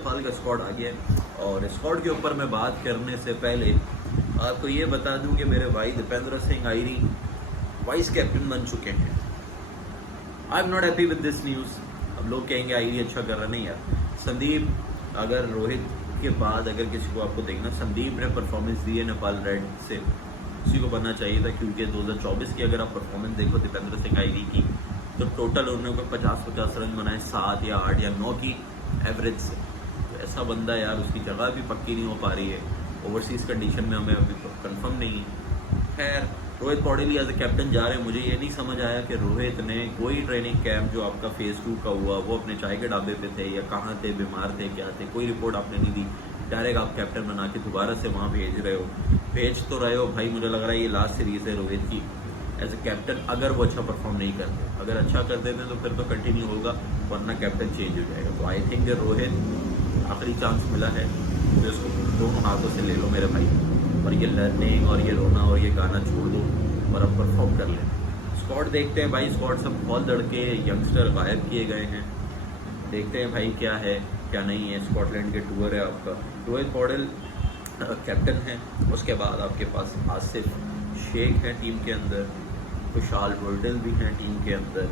नेपाल का स्क्वाड आ गया है। और स्क्वाड के ऊपर मैं बात करने से पहले आपको ये बता दूं कि मेरे भाई दीपेंद्र सिंह आयरी वाइस कैप्टन बन चुके हैं। I am not happy with this news. अब लोग कहेंगे आयरी अच्छा कर रहा, नहीं यार। संदीप, अगर रोहित के बाद अगर किसी को आपको देखना, संदीप ने परफॉर्मेंस दी है नेपाल रेड से, उसी को बनना चाहिए था। क्योंकि 2024 की अगर आप परफॉर्मेंस देखो दीपेंद्र सिंह आयरी की, तो टोटल उन्होंने 50-50 रन बनाए, 7 या 8 या 9 की एवरेज से। तो ऐसा बंदा यार, उसकी जगह भी पक्की नहीं हो पा रही है, ओवरसीज़ कंडीशन में हमें अभी कंफर्म नहीं है। खैर, Rohit Paudel as a captain जा रहे हैं। मुझे ये नहीं समझ आया कि रोहित ने कोई ट्रेनिंग कैंप जो आपका फेज़ 2 का हुआ, वो अपने चाय के ढाबे पे थे या कहाँ थे, बीमार थे, क्या थे, कोई रिपोर्ट आपने नहीं दी। डायरेक्ट आप कैप्टन बना के दोबारा से वहाँ भेज रहे हो। भेज तो रहे हो भाई, मुझे लग रहा है ये लास्ट सीरीज़ है रोहित की एज ए कैप्टन। अगर वो अच्छा परफॉर्म नहीं करते, अगर अच्छा कर देते तो फिर तो कंटिन्यू होगा, वरना कैप्टन चेंज हो जाएगा। तो आई थिंक रोहित आखिरी चांस मिला है, तो इसको दोनों हाथों से ले लो मेरे भाई, और ये लर्निंग और ये रोना और ये गाना छोड़ दो और अब परफॉर्म कर लें। स्क्वाड देखते हैं भाई, स्क्वाड सब बहुत लड़के यंगस्टर गायब किए गए हैं। देखते हैं भाई क्या है क्या नहीं है। स्कॉटलैंड के टूर है आपका। रोहित पौडेल कैप्टन है, उसके बाद आपके पास आसिफ शेख है टीम के अंदर, खुशहाल वर्डल भी हैं टीम के अंदर,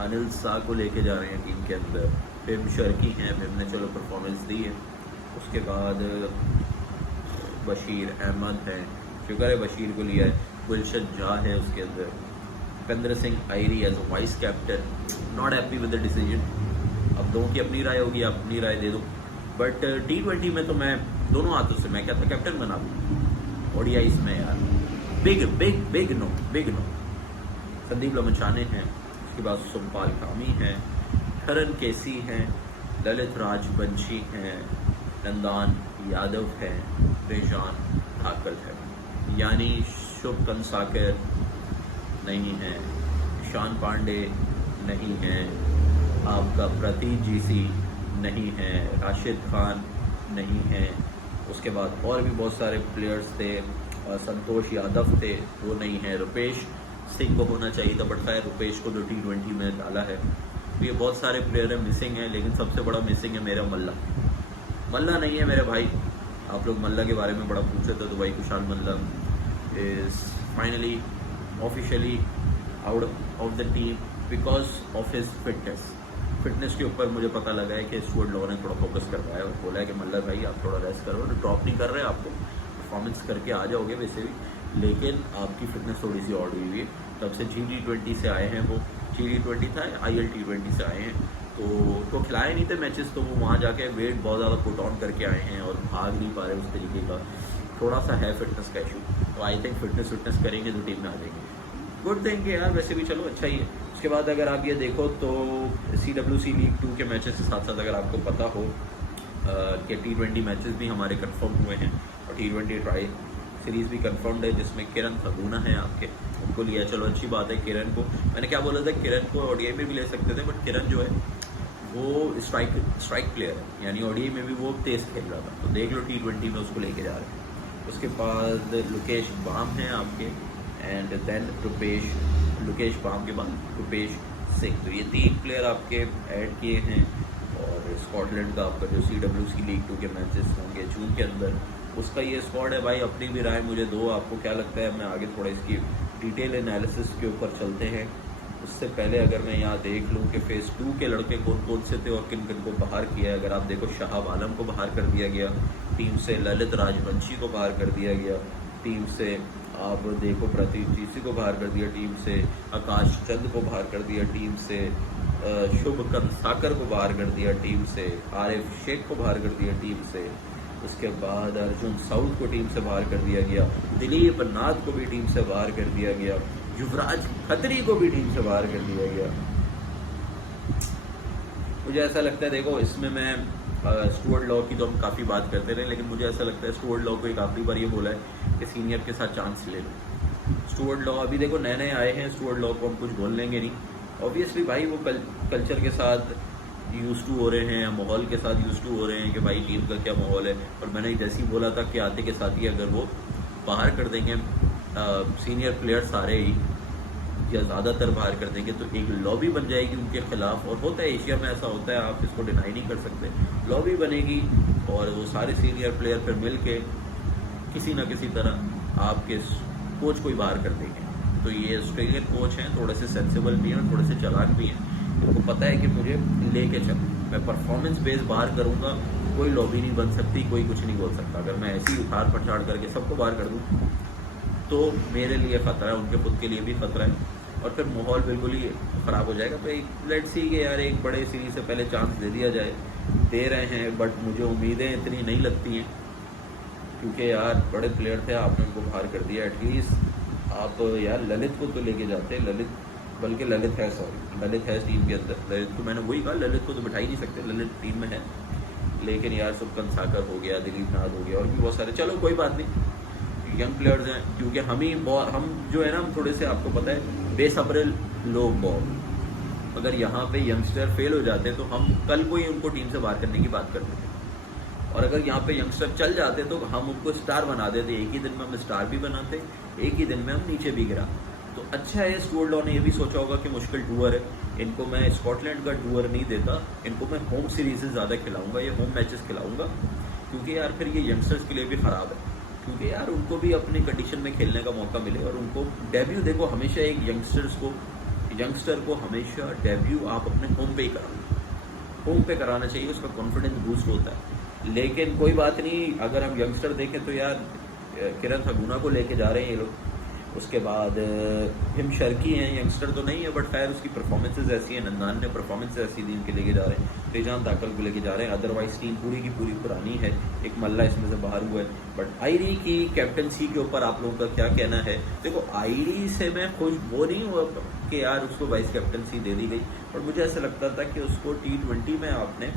अनिल शाह को लेके जा रहे हैं टीम के अंदर, विम शर्की हैं, विम ने चलो परफॉर्मेंस दी है। उसके बाद बशीर अहमद है, शुक्र है बशीर को लिया है, गुलशन जा है उसके अंदर, Dipendra Singh Airee as a vice captain. Not happy with the decision. अब दो की अपनी राय होगी, आप अपनी राय दे दो। बट T20 में तो मैं दोनों हाथों से मैं कहता कैप्टन बना दूँ। ओडीआईस में यार big big big no, big no. Sandeep Lamichhane हैं, उसके बाद सोमपाल कामी हैं, करण केसी हैं, ललित राजवंशी हैं, नंदान यादव है, रेजान ठाकर है, यानी शुभ कंसाकर नहीं है, ईशान पांडे नहीं है, आपका प्रतीक जीसी नहीं है, राशिद खान नहीं है। उसके बाद और भी बहुत सारे प्लेयर्स थे, संतोष यादव थे, वो नहीं है। रुपेश सिंह को होना चाहिए था, बट खैर रुपेश को तो T20 में डाला है। तो ये बहुत सारे प्लेयर हैं मिसिंग हैं, लेकिन सबसे बड़ा मिसिंग है मेरा मल्ला। मल्ला नहीं है मेरे भाई। आप लोग मल्ला के बारे में बड़ा पूछे थे, तो भाई Kushal Malla is finally officially out of the team because of his fitness के ऊपर मुझे पता लगा है कि स्टुअर्ट लॉ ने थोड़ा फोकस करवाया है और बोला है कि मल्ला भाई आप थोड़ा रेस्ट करो, ड्रॉप नहीं कर रहे, आपको परफॉर्मेंस करके आ जाओगे वैसे भी, लेकिन आपकी फिटनेस थोड़ी सी ऑड हुई है। तब से G20 से आए हैं, वो G20 था, ILT20 से आए हैं, तो खिलाए नहीं थे मैचेस, तो वो वहाँ जाके वेट बहुत ज़्यादा पुट ऑन करके आए हैं और भाग नहीं पा रहे उस तरीके का, थोड़ा सा है फिटनेस का इशू। तो आई थिंक फिटनेस करेंगे तो टीम में आ जाएंगे। गुड थिंग यार, वैसे भी चलो अच्छा ही है। उसके बाद अगर आप ये देखो तो CWC लीग 2 के मैचेस के साथ साथ अगर आपको पता हो कि T20 मैचेस भी हमारे कंफर्म हुए हैं और T20 ट्राई सीरीज़ भी कंफर्म्ड है, जिसमें किरण थगुना है आपके, उनको लिया। चलो अच्छी बात है। किरण को मैंने क्या बोला था, किरण को ODI में भी ले सकते थे, बट किरण जो है वो स्ट्राइक प्लेयर है, यानी ODI में भी वो तेज़ खेल रहा था, तो देख लो T20 में उसको लेके जा रहे हैं। उसके बाद लुकेश बाम हैं आपके, एंड देन लुकेश बाम के बाद रुपेश सिंह। तो ये 3 प्लेयर आपके ऐड किए हैं। और स्कॉटलैंड का आपका जो CWC लीग 2 के मैचेस होंगे जून के अंदर, उसका ये स्क्वाड है भाई। अपनी भी राय मुझे दो, आपको क्या लगता है। मैं आगे थोड़ा इसकी डिटेल एनालिसिस के ऊपर चलते हैं। उससे पहले अगर मैं यहाँ देख लूँ कि फेज़ 2 के लड़के कौन कौन से थे और किन किन को बाहर किया है। अगर आप देखो, शहाब आलम को बाहर कर दिया गया टीम से, ललित राजवंशी को बाहर कर दिया गया टीम से, आप देखो प्रतीक जीसी को बाहर कर दिया टीम से, आकाश चंद को बाहर कर दिया टीम से, शुभ कंसाकर को बाहर कर दिया टीम से, आरिफ शेख को बाहर कर दिया टीम से। उसके बाद अर्जुन साउथ को टीम से बाहर कर दिया गया, दिलीप नाथ को भी टीम से बाहर कर दिया गया, युवराज खत्री को भी टीम से बाहर कर दिया गया। मुझे ऐसा लगता है, देखो इसमें मैं स्टुअर्ट लॉ की तो हम काफ़ी बात करते रहे, लेकिन मुझे ऐसा लगता है स्टुअर्ट लॉ को एक आखिरी बार ये बोला है कि सीनियर के साथ चांस ले लो। स्टुअर्ट लॉ अभी देखो नए नए आए हैं, स्टुअर्ट लॉ को हम कुछ बोल लेंगे नहीं। ऑब्वियसली भाई वो कल्चर के साथ यूज़ टू हो रहे हैं, माहौल के साथ यूज़ टू हो रहे हैं कि भाई टीम का क्या माहौल है। और मैंने जैसे ही बोला था कि आते के साथ ही अगर वो बाहर कर देंगे सीनियर प्लेयर सारे ही, या ज़्यादातर बाहर कर देंगे तो एक लॉबी बन जाएगी उनके खिलाफ। और होता है एशिया में ऐसा होता है, आप इसको डिनाई नहीं कर सकते। लॉबी बनेगी और वो सारे सीनियर प्लेयर फिर मिल के किसी ना किसी तरह आपके कोच को ही बाहर कर देंगे। तो ये ऑस्ट्रेलियन कोच हैं, थोड़े से सेंसिबल भी हैं, थोड़े से चालाक भी हैं। उनको पता है कि मुझे लेके चल, मैं परफॉर्मेंस बेस बाहर करूँगा, कोई लॉबी नहीं बन सकती, कोई कुछ नहीं बोल सकता। अगर मैं ऐसे ही उखाड़ पछाड़ करके सबको बाहर कर दूँ तो मेरे लिए ख़तरा है, उनके खुद के लिए भी ख़तरा है, और फिर माहौल बिल्कुल ही ख़राब हो जाएगा। तो लेट्स सी कि यार एक बड़े सीरीज से पहले चांस दे दिया जाए, दे रहे हैं, बट मुझे उम्मीदें इतनी नहीं लगती हैं, क्योंकि यार बड़े प्लेयर थे, आपने उनको बाहर कर दिया। एटलीस्ट आप यार ललित को तो लेके जाते, बल्कि ललित है, सॉरी ललित है टीम के अंदर। ललित को मैंने वही कहा, ललित को तो बिठा ही नहीं सकते, ललित टीम में है, लेकिन यार सुबकन साकर हो गया, दिलीप नाथ हो गया, और भी बहुत सारे। चलो कोई बात नहीं, यंग प्लेयर्स हैं, क्योंकि हम जो है ना, हम थोड़े से, आपको पता है, बेसब्रे लोग बहुत। अगर यहाँ पे यंगस्टर फेल हो जाते तो हम कल को ही उनको टीम से बाहर करने की बात करते थे, और अगर यहाँ पे यंगस्टर चल जाते तो हम उनको स्टार बना देते। एक ही दिन में हम स्टार भी बनाते, एक ही दिन में हम नीचे भी गिरा। तो अच्छा है, स्टुअर्ट लॉ ने ये भी सोचा होगा कि मुश्किल टूर है, इनको मैं स्कॉटलैंड का टूर नहीं देता, इनको मैं होम सीरीज ज़्यादा खिलाऊंगा, ये होम मैचेस खिलाऊंगा, क्योंकि यार फिर ये यंगस्टर्स के लिए भी ख़राब है, क्योंकि यार उनको भी अपनी कंडीशन में खेलने का मौका मिले। और उनको डेब्यू, देखो हमेशा एक यंगस्टर को हमेशा डेब्यू आप अपने होम पे ही कराना, होम पे कराना चाहिए, उसका कॉन्फिडेंस बूस्ट होता है। लेकिन कोई बात नहीं, अगर हम यंगस्टर देखें तो यार किरण सगुना को लेके जा रहे हैं ये लोग, उसके बाद हिम शर्की हैं, यंगस्टर तो नहीं है, बट खैर उसकी परफॉर्मेंसेज ऐसी हैं, नंदान ने परफॉर्मेंस ऐसी दी, इनके लेके जा रहे हैं, तेजान ताकल को लेके जा रहे हैं। अदरवाइज टीम पूरी की पूरी पुरानी है, एक मल्ला इसमें से बाहर हुआ है। बट आईरी की कैप्टनसी के ऊपर आप लोगों का क्या कहना है? देखो आईरी से मैं खुश वो नहीं हुआ कि यार उसको वाइस कैप्टनसी दे दी गई, और मुझे ऐसा लगता था कि उसको T20 में आपने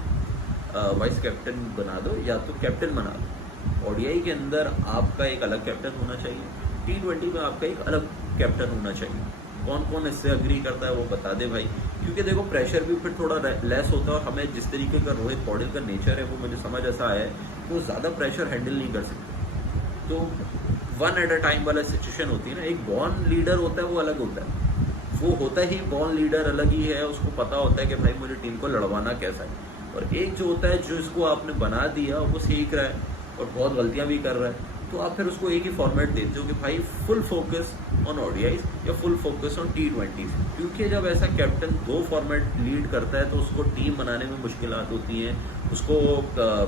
वाइस कैप्टन बना दो या तो कैप्टन बना दो। ओडीआई के अंदर आपका एक अलग कैप्टन होना चाहिए, T20 में आपका एक अलग कैप्टन होना चाहिए। कौन कौन इससे अग्री करता है वो बता दे भाई, क्योंकि देखो प्रेशर भी फिर थोड़ा लेस होता है, और हमें जिस तरीके का रोहित पौडेल का नेचर है वो मुझे समझ ऐसा आया है कि वो ज़्यादा प्रेशर हैंडल नहीं कर सकते। तो वन एट अ टाइम वाला सिचुएशन होती है ना, एक बॉर्न लीडर होता है वो अलग होता है, वो होता ही बॉर्न लीडर अलग ही है, उसको पता होता है कि भाई मुझे टीम को लड़वाना कैसा है। और एक जो होता है जो इसको आपने बना दिया, वो सीख रहा है और बहुत गलतियाँ भी कर रहा है, तो आप फिर उसको एक ही फॉर्मेट देते हो कि भाई फुल फोकस ऑन ओडीआईज या फुल फोकस ऑन T20। क्योंकि जब ऐसा कैप्टन दो फॉर्मेट लीड करता है तो उसको टीम बनाने में मुश्किलात होती हैं, उसको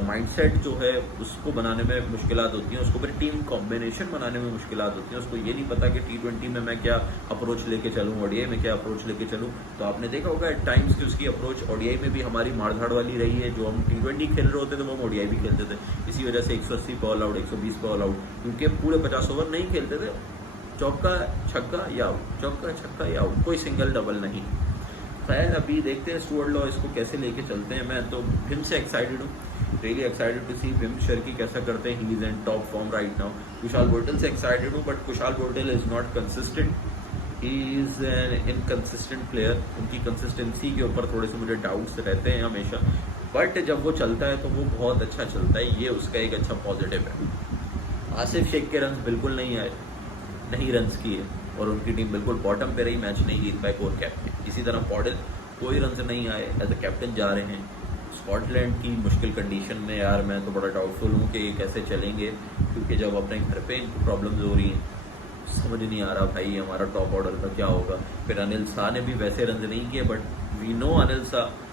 माइंडसेट जो है उसको बनाने में मुश्किलात होती हैं, उसको फिर टीम कॉम्बिनेशन बनाने में मुश्किलात होती हैं। उसको ये नहीं पता कि T20 में मैं क्या अप्रोच लेके चलूँ, ओडीआई में क्या अप्रोच लेके चलूँ। तो आपने देखा होगा एट टाइम्स कि उसकी अप्रोच ओडीआई में भी हमारी मारधाड़ वाली रही है। जो हम T20 खेल रहे होते थे वो हम ओडीआई भी खेलते थे, इसी वजह से 180 पे ऑल आउट, 120 पे ऑल आउट, क्योंकि पूरे 50 ओवर नहीं खेलते थे, चौका छक्का या आउट, चौका छक्का या आउट, कोई सिंगल डबल नहीं। खैर अभी देखते हैं स्टुअर्ट लॉ इसको कैसे लेके चलते हैं। मैं तो विम से एक्साइटेड हूँ, really excited to see Bhim Sharki कैसा करते हैं, he is in top form right now. Kushal Bhurtel से एक्साइटेड हूँ, but Kushal Bhurtel is not consistent, he is an inconsistent player. उनकी कंसिस्टेंसी के ऊपर थोड़े से मुझे डाउट्स रहते हैं हमेशा, बट जब वो चलता है तो वो बहुत अच्छा चलता है, ये उसका एक अच्छा पॉजिटिव है। आसिफ शेख के रन्स बिल्कुल नहीं आए, नहीं रन्स किए, और उनकी टीम बिल्कुल बॉटम पे रही, मैच नहीं जीत पाए कोर कैप्टन। इसी तरह पॉडेल कोई रन्स नहीं आए, एज अ कैप्टन जा रहे हैं। स्कॉटलैंड की मुश्किल कंडीशन में यार मैं तो बड़ा डाउटफुल हूँ कि ये कैसे चलेंगे, क्योंकि जब अपने घर पे इनको प्रॉब्लम्स हो रही हैं, समझ नहीं आ रहा भाई हमारा टॉप ऑर्डर का क्या होगा। फिर अनिल शाह ने भी वैसे रन्स नहीं किए, but we know Anil Shah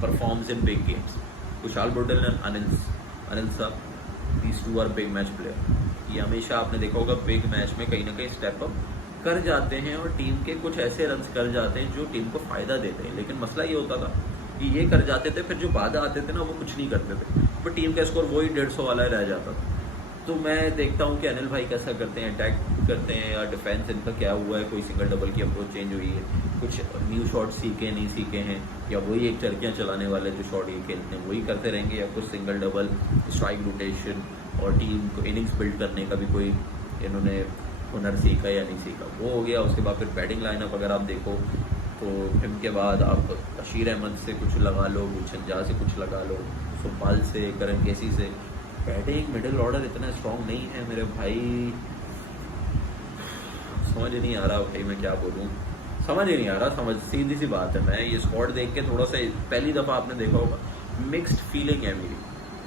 performs in big games. Kushal Bhurtel and Anil Shah, these two are big match player. ये हमेशा आपने देखा होगा बिग मैच में कहीं ना कहीं स्टेप अप कर जाते हैं और टीम के कुछ ऐसे रन्स कर जाते हैं जो टीम को फ़ायदा देते हैं। लेकिन मसला ये होता था कि ये कर जाते थे, फिर जो बाधा आते थे ना वो कुछ नहीं करते थे, पर टीम का स्कोर वही 150 वाला रह जाता था। तो मैं देखता हूँ कि अनिल भाई कैसा करते हैं, अटैक करते हैं या डिफेंस इनका क्या हुआ है, कोई सिंगल डबल की अप्रोच चेंज हुई है, कुछ न्यू शॉट सीखे नहीं सीखे हैं, या वही एक चरकियाँ चलाने वाले जो शॉट ये खेलते हैं वही करते रहेंगे, या कुछ सिंगल डबल, स्ट्राइक रोटेशन और टीम को इनिंग्स बिल्ड करने का भी कोई इन्होंने हुनर सीखा या नहीं सीखा, वो हो गया। उसके बाद फिर बैटिंग लाइनअप अगर आप देखो तो इनके बाद आप बशीर अहमद से कुछ लगा लो, गुलशन जहाँ से कुछ लगा लो, सुपाल से, करण केसी से। बैटिंग मिडिल ऑर्डर इतना स्ट्रॉन्ग नहीं है मेरे भाई, समझ ही नहीं आ रहा भाई, मैं क्या बोलूँ, समझ ही नहीं आ रहा। समझ सीधी सी बात है, मैं ये स्क्वाड देख के थोड़ा सा, पहली दफ़ा आपने देखा होगा, मिक्स्ड फीलिंग है मेरी,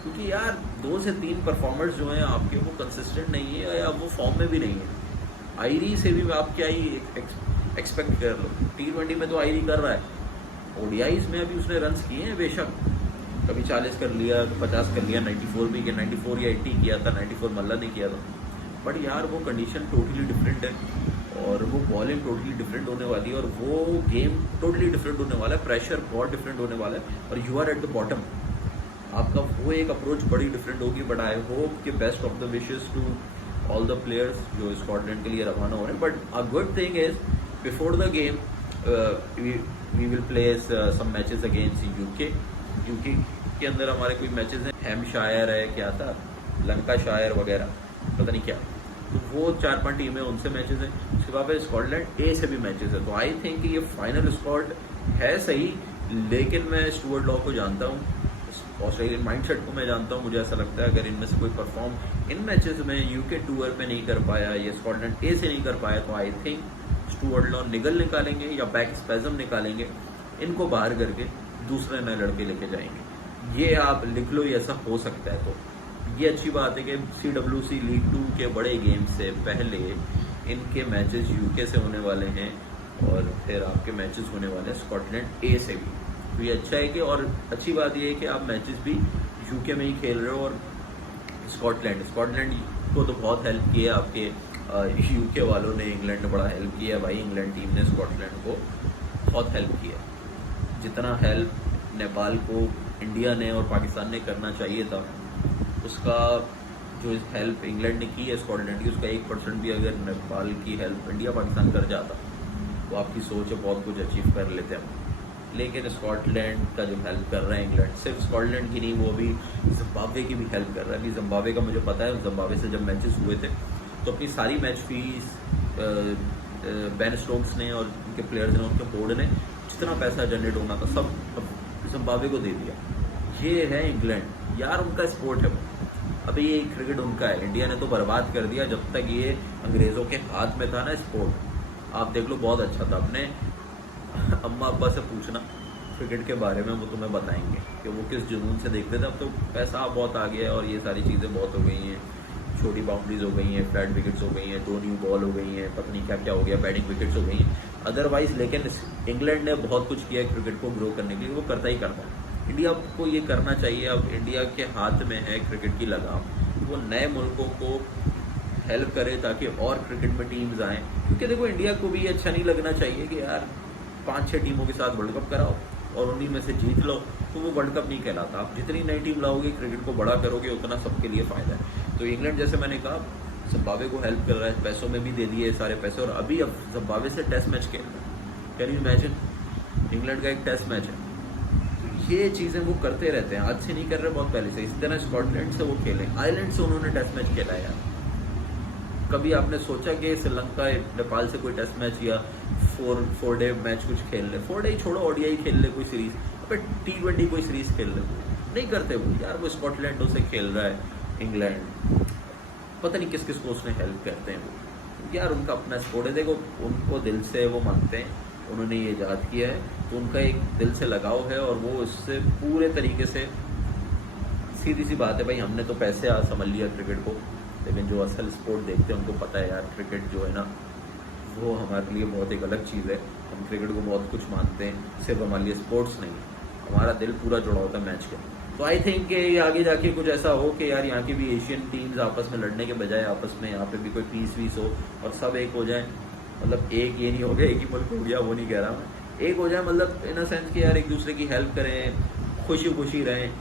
क्योंकि यार 2 से 3 परफॉर्मर्स जो हैं आपके वो कंसिस्टेंट नहीं है या वो फॉर्म में भी नहीं है। आयरी से भी आप क्या ही एक्सपेक्ट कर लो, T20 में तो आयरी कर रहा है, ओडीआईज में अभी उसने रन्स किए हैं बेशक, कभी 40 कर लिया, 50 कर लिया, 94 भी किया, 94 या 80 किया था, 94 मल्ला ने किया था, बट यार वो कंडीशन टोटली डिफरेंट है और वो बॉलिंग टोटली डिफरेंट होने वाली है और वो गेम टोटली डिफरेंट होने वाला है, प्रेशर बहुत डिफरेंट होने वाला है और you are at the bottom, आपका वो एक अप्रोच बड़ी डिफरेंट होगी। बट आई होप कि best of the wishes to all the players जो स्कॉटलैंड के लिए रवाना हो रहे हैं। But a good thing is before the game we will play some matches against UK के अंदर हमारे कोई मैचेस हैं, हैम्पशायर है, क्या था, लंकाशायर वगैरह, पता नहीं क्या, तो वो 4-5 टीमें उनसे मैचेस हैं। उसके बाद स्कॉटलैंड ए से भी मैचेस है, तो आई थिंक ये फाइनल स्क्वाड है सही, लेकिन मैं स्टुअर्ट लॉ को जानता हूँ, ऑस्ट्रेलियन माइंडसेट को मैं जानता हूँ। मुझे ऐसा लगता है अगर इनमें से कोई परफॉर्म इन मैचेस में यूके टूर पे नहीं कर पाया या स्कॉटलैंड ए से नहीं कर पाया, तो आई थिंक स्टुअर्ट लॉ निकालेंगे या बैक स्पेजम निकालेंगे, इनको बाहर करके दूसरे नए लड़के लेके जाएंगे। ये आप लिख लो, ये ऐसा हो सकता है। तो ये अच्छी बात है कि CWC लीग 2 के बड़े गेम से पहले इनके मैचेस यूके से होने वाले हैं और फिर आपके मैचेस होने वाले हैं स्कॉटलैंड ए से भी, तो ये अच्छा है कि, और अच्छी बात ये है कि आप मैचेस भी यूके में ही खेल रहे हो। और स्कॉटलैंड को तो बहुत हेल्प किया आपके यूके वालों ने, इंग्लैंड ने बड़ा हेल्प किया भाई, इंग्लैंड टीम ने स्कॉटलैंड को बहुत हेल्प किया, जितना हेल्प नेपाल को इंडिया ने और पाकिस्तान ने करना चाहिए था, उसका जो हेल्प इंग्लैंड ने की है स्कॉटलैंड की, उसका 1% भी अगर नेपाल की हेल्प इंडिया पाकिस्तान कर जाता, तो आपकी सोच है बहुत कुछ अचीव कर लेते हैं। लेकिन स्कॉटलैंड का जो हेल्प कर रहा है इंग्लैंड, सिर्फ स्कॉटलैंड की नहीं, वो भी जिम्बाब्वे की भी हेल्प कर रहा है। अभी जिम्बाब्वे का मुझे पता है, जिम्बाब्वे से जब मैचेस हुए थे तो अपनी सारी मैच फीस बेन स्टोक्स ने और उनके प्लेयर्स ने, उनके बोर्ड ने जितना पैसा जनरेट होना था सब जिम्बाब्वे को दे दिया। ये है इंग्लैंड यार, उनका स्पोर्ट है। अभी ये क्रिकेट उनका है, इंडिया ने तो बर्बाद कर दिया जब तक ये अंग्रेज़ों के हाथ में था ना स्पोर्ट। आप देख लो, बहुत अच्छा था। अपने अम्मा अब्बा से पूछना क्रिकेट के बारे में, वो तुम्हें बताएंगे कि वो किस जुनून से देखते थे। अब तो पैसा बहुत आ गया है और ये सारी चीज़ें बहुत हो गई हैं, छोटी बाउंड्रीज हो गई हैं, फ्लैट विकेट्स हो गई हैं, 2 न्यू बॉल हो गई हैं, पता नहीं क्या क्या हो गया, बैटिंग विकेट्स हो गई हैं। अदरवाइज लेकिन इंग्लैंड ने बहुत कुछ किया है क्रिकेट को ग्रो करने के लिए, वो करता ही करता है। इंडिया को ये करना चाहिए। अब इंडिया के हाथ में है क्रिकेट की लगाम, वो नए मुल्कों को हेल्प करे ताकि और क्रिकेट में टीम्स आएँ। क्योंकि देखो, इंडिया को भी अच्छा नहीं लगना चाहिए कि यार 5-6 टीमों के साथ वर्ल्ड कप कराओ और उन्हीं में से जीत लो, तो वो वर्ल्ड कप नहीं कहलाता। आप जितनी नई टीम लाओगे, क्रिकेट को बड़ा करोगे, उतना सबके लिए फ़ायदा है। तो इंग्लैंड, जैसे मैंने कहा, जिम्बाब्वे को हेल्प कर रहा है, पैसों में भी दे दिए सारे पैसे, और अभी अब जिम्बाब्वे से टेस्ट मैच खेल रहा है। कैन यू इमेजिन, इंग्लैंड का एक टेस्ट मैच है। तो ये चीज़ें वो करते रहते हैं, आज से नहीं कर रहे, बहुत पहले से। इसी तरह स्कॉटलैंड से वो खेले, आयरलैंड से उन्होंने टेस्ट मैच खेला है यार। कभी आपने सोचा कि श्रीलंका नेपाल से कोई टेस्ट मैच या 4 डे मैच कुछ खेल ले? 4 डे छोड़ो, ODI खेल ले कोई सीरीज, अब T20 कोई सीरीज खेल ले, नहीं करते वो यार। वो स्कॉटलैंडों से खेल रहा है इंग्लैंड, पता नहीं किस किस को उसने हेल्प करते हैं वो यार। उनका अपना स्पोर्ट है, देखो उनको दिल से वो मानते हैं, उन्होंने ये याद किया है, तो उनका एक दिल से लगाव है और वो इससे पूरे तरीके से, सीधी सी बात है भाई, हमने तो पैसे समझ लिया क्रिकेट को, लेकिन जो असल स्पोर्ट देखते हैं उनको पता है यार, क्रिकेट जो है ना, वो हमारे लिए बहुत एक अलग चीज़ है। हम क्रिकेट को बहुत कुछ मानते हैं, सिर्फ हमारे लिए स्पोर्ट्स नहीं, हमारा दिल पूरा जुड़ा होता है मैच के। तो आई थिंक कि आगे जाके कुछ ऐसा हो कि यार यहाँ की भी एशियन टीम्स आपस में लड़ने के बजाय आपस में यहाँ पे भी कोई पीस वीस हो और सब एक हो जाए। मतलब एक ये नहीं हो गया एक ही मुल्क हो गया, वो नहीं कह रहा मैं, एक हो जाए, मतलब इन अ सेंस कि यार एक दूसरे की हेल्प करें, खुशी खुशी रहें।